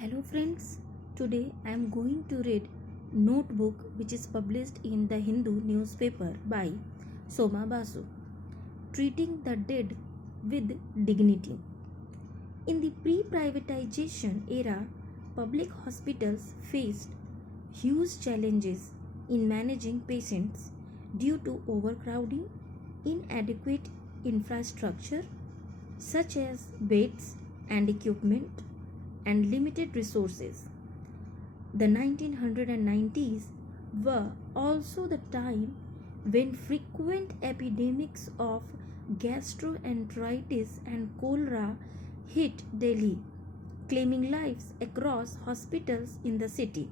Hello friends, today I am going to read Notebook which is published in the Hindu newspaper by Soma Basu. Treating the dead with dignity. In the pre-privatization era, public hospitals faced huge challenges in managing patients due to overcrowding, inadequate infrastructure such as beds and equipment, and limited resources. The 1990s were also the time when frequent epidemics of gastroenteritis and cholera hit Delhi, claiming lives across hospitals in the city.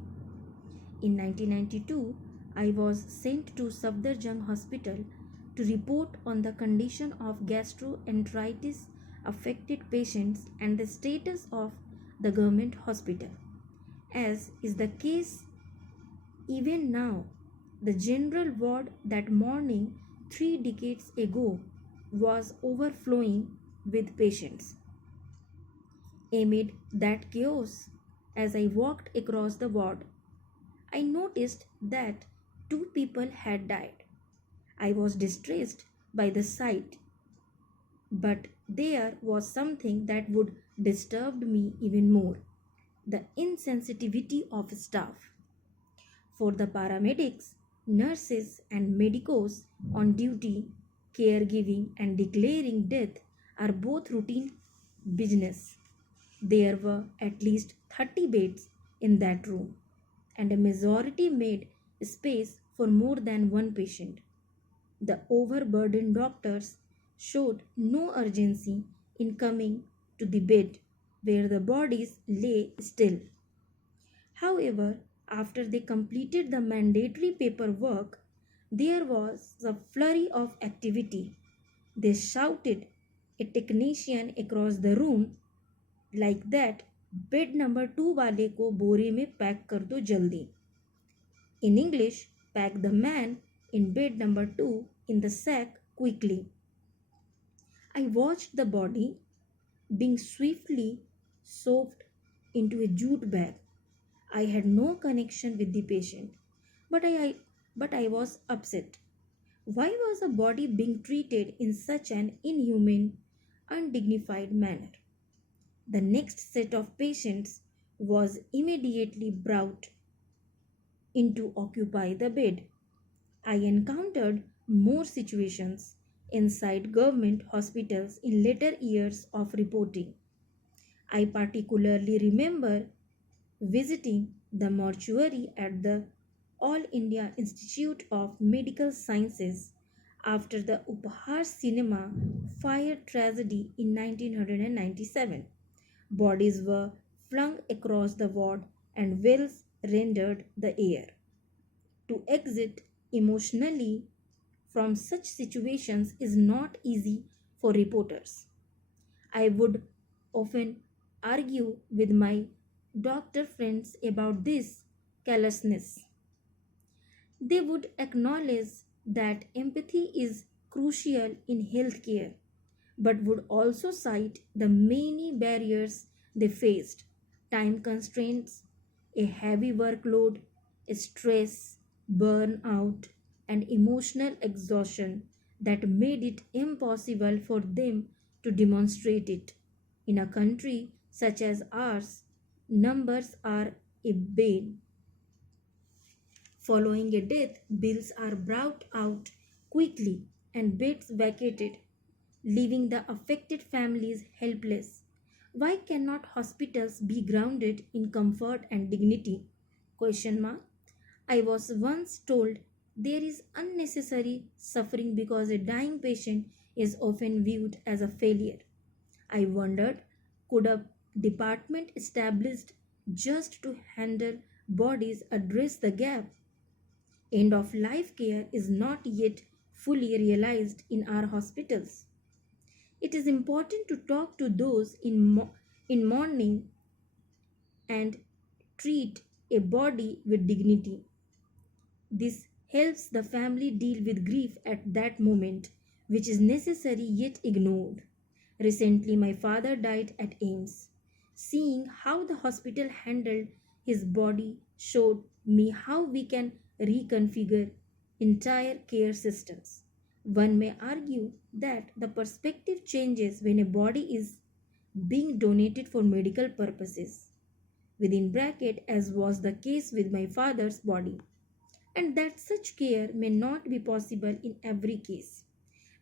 In 1992, I was sent to Safdarjung Hospital to report on the condition of gastroenteritis affected patients and the status of the government hospital. As is the case even now, the general ward that morning 3 decades ago was overflowing with patients. Amid that chaos, as I walked across the ward, I noticed that 2 people had died. I was distressed by the sight, but there was something that would disturb me even more: the insensitivity of staff. For the paramedics, nurses, and medicos on duty, caregiving and declaring death are both routine business. There were at least 30 beds in that room, and a majority made space for more than one patient. The overburdened doctors showed no urgency in coming to the bed where the bodies lay still. However, after they completed the mandatory paperwork, there was a flurry of activity. They shouted a technician across the room like that, bed number 2 वाले को बोरे में pack कर दो जल्दी. In English, pack the man in bed number 2 in the sack quickly. I watched the body being swiftly shoved into a jute bag. I had no connection with the patient, but I was upset. Why was a body being treated in such an inhumane, undignified manner? The next set of patients was immediately brought in to occupy the bed. I encountered more situations inside government hospitals in later years of reporting. I particularly remember visiting the mortuary at the All India Institute of Medical Sciences after the Upahar cinema fire tragedy in 1997. Bodies were flung across the ward and wails rendered the air. To exit emotionally from such situations is not easy for reporters. I would often argue with my doctor friends about this callousness. They would acknowledge that empathy is crucial in healthcare, but would also cite the many barriers they faced: time constraints, a heavy workload, stress, burnout, and emotional exhaustion that made it impossible for them to demonstrate it. In a country such as ours, numbers are a bane. Following a death, bills are brought out quickly and beds vacated, leaving the affected families helpless. Why cannot hospitals be grounded in comfort and dignity? Question mark. I was once told there is unnecessary suffering because a dying patient is often viewed as a failure. I wondered, could a department established just to handle bodies address the gap? End of life care is not yet fully realized in our hospitals. It is important to talk to those in mourning and treat a body with dignity. This helps the family deal with grief at that moment, which is necessary yet ignored. Recently, my father died at AIMS. Seeing how the hospital handled his body showed me how we can reconfigure entire care systems. One may argue that the perspective changes when a body is being donated for medical purposes, within bracket as was the case with my father's body, and that such care may not be possible in every case.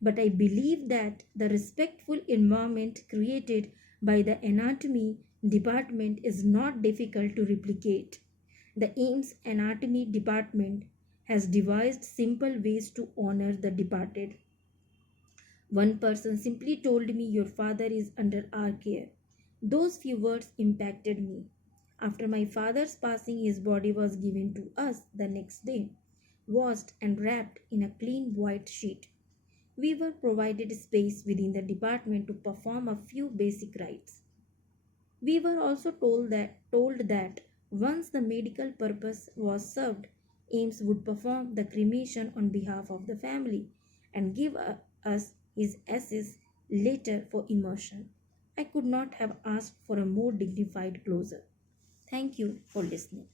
But I believe that the respectful environment created by the anatomy department is not difficult to replicate. The AIMS anatomy department has devised simple ways to honor the departed. One person simply told me, "Your father is under our care." Those few words impacted me. After my father's passing, his body was given to us the next day, washed and wrapped in a clean white sheet. We were provided space within the department to perform a few basic rites. We were also told that once the medical purpose was served, Ames would perform the cremation on behalf of the family and give us his ashes later for immersion. I could not have asked for a more dignified closure. Thank you for listening.